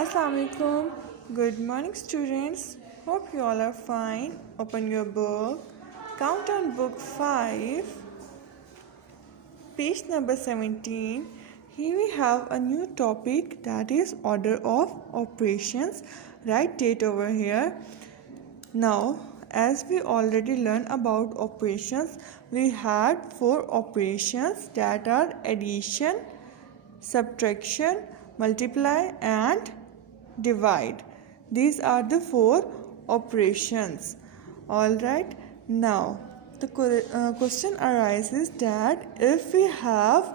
Assalamualaikum. Good morning, students. Hope you all are fine. Open your book. Count on book 5, page number 17. Here we have a new topic, that is order of operations. Write date over here. Now, as we already learned about operations, we had 4 operations, that are addition, subtraction, multiply and divide. These are the 4 operations. Alright, now the question arises that if we have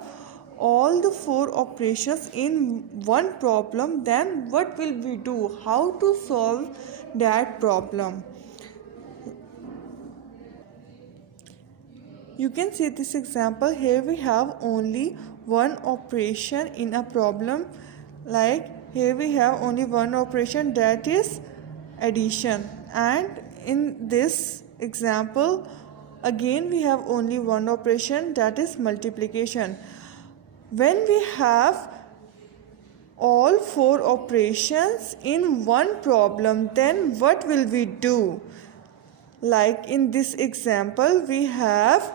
all the 4 operations in one problem, then what will we do? How to solve that problem? You can see this example. Here we have only one operation in a problem. Like here we have only one operation, that is addition, and in this example again we have only one operation, that is multiplication. When we have all 4 operations in one problem, then what will we do? Like in this example we have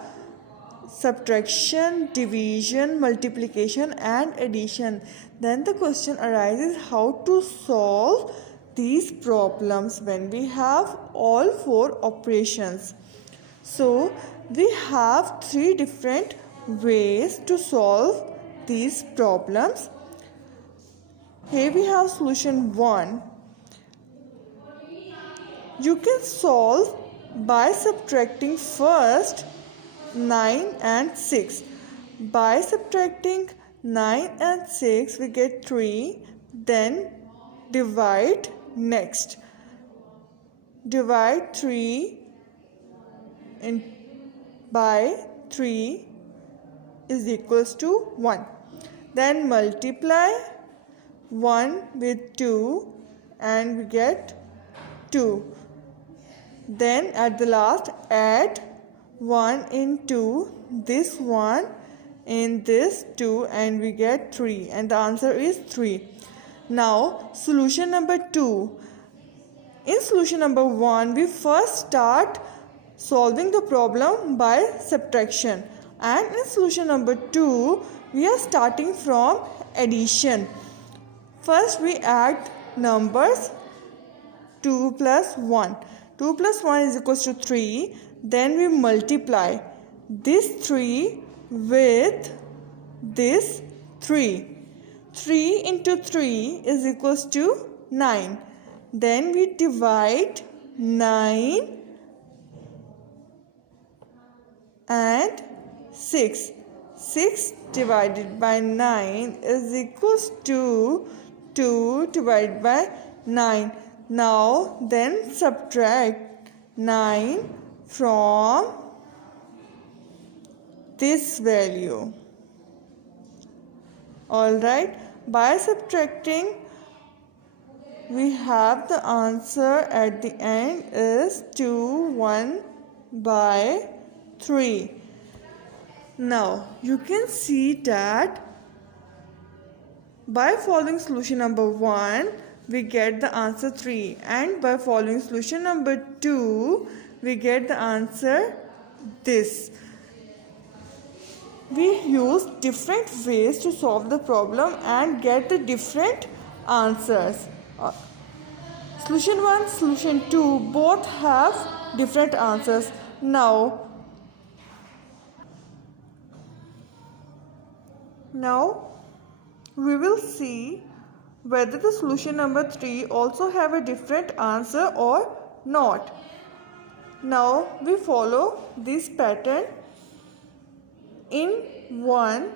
subtraction, division, multiplication and addition. Then the question arises how to solve these problems when we have all 4 operations. So we have 3 different ways to solve these problems. Here we have solution 1. You can solve by subtracting first 9 and 6. By subtracting 9 and 6 we get 3. Then divide next. Divide 3 by 3 is equals to 1. Then multiply 1 with 2 and we get 2. Then at the last add 1 into this 1 in this 2 and we get 3, and the answer is 3. Now solution number 2. In solution number 1 we first start solving the problem by subtraction, and in solution number 2 we are starting from addition. First we add numbers 2 plus 1. 2 plus 1 is equals to 3. Then we multiply this 3 with this 3. 3 into 3 is equals to 9. Then we divide 9 and 6. 6 divided by 9 is equals to 2 divided by 9. Now then subtract 9 from this value. Alright, by subtracting we have the answer at the end is 2 1 by 3. Now you can see that by following solution number 1 we get the answer 3, and by following solution number 2 we get the answer this. We use different ways to solve the problem and get the different answers. Solution 1, solution 2 both have different answers. Now we will see whether the solution number 3 also have a different answer or not. Now we follow this pattern. In 1,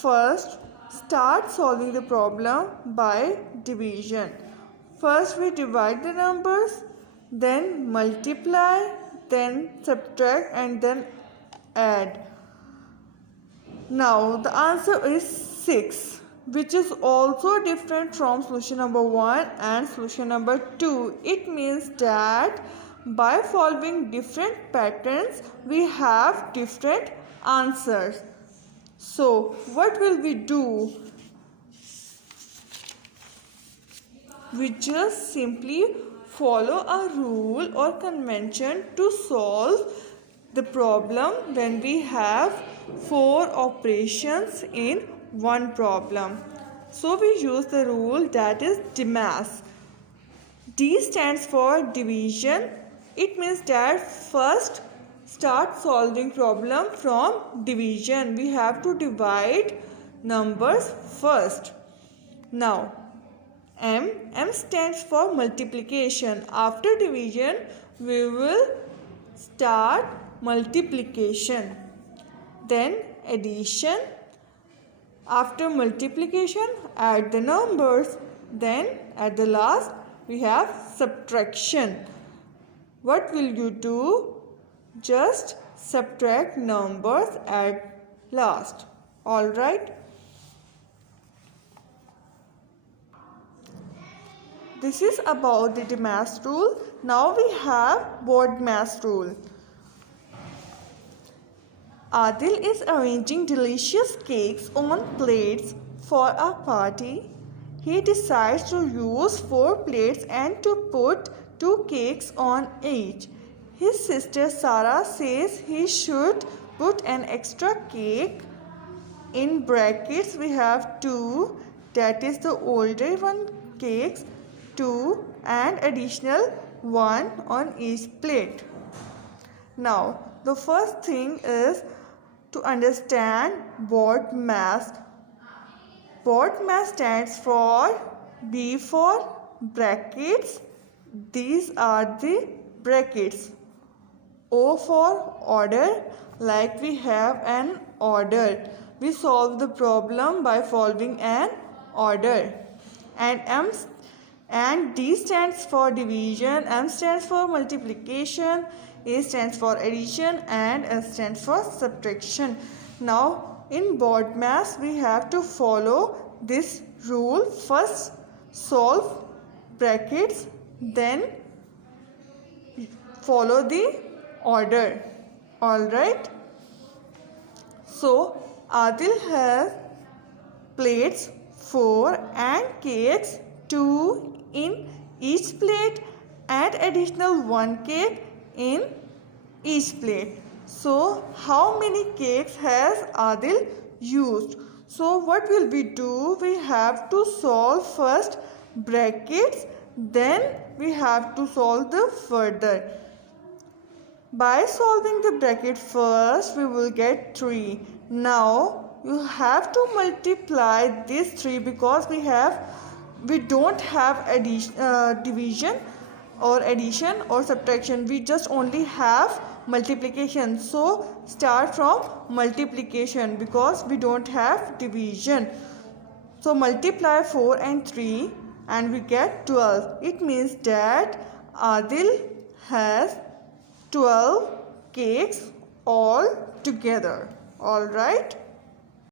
first start solving the problem by division. First we divide the numbers, then multiply, then subtract and then add. Now the answer is 6, which is also different from solution number 1 and solution number 2. It means that by following different patterns we have different answers. So what will we do? we just simply follow a rule or convention to solve the problem when we have 4 operations in one problem. So we use the rule that is DMAS. D stands for division. It means that first start solving problem from division. We have to divide numbers first. Now M stands for multiplication. After division we will start multiplication. Then addition. After multiplication add the numbers. Then at the last we have subtraction. What will you do? Just subtract numbers at last. Alright? This is about the DMAS rule. Now we have BODMAS rule. Adil is arranging delicious cakes on plates for a party. He decides to use 4 plates and to put 2 cakes on each. His sister Sarah says he should put an extra cake. In brackets we have 2, that is the older one cakes, 2 and additional 1 on each plate. Now the first thing is to understand BODMAS. BODMAS stands for B for brackets. These are the brackets. O for order, like we have an order. We solve the problem by following an order. And D stands for division, M stands for multiplication, A stands for addition, and S stands for subtraction. Now in BODMAS we have to follow this rule. First solve brackets, then follow the order. Alright. So Adil has plates 4 and cakes 2 in each plate and additional 1 cake in each plate. So how many cakes has Adil used? So what will we do? We have to solve first brackets, then we have to solve the further. By solving the bracket first, we will get 3. Now you have to multiply this 3 because we don't have division or addition or subtraction. We just only have multiplication. So start from multiplication because we don't have division. So multiply 4 and 3 and we get 12. It means that Adil has 12 cakes all together. Alright.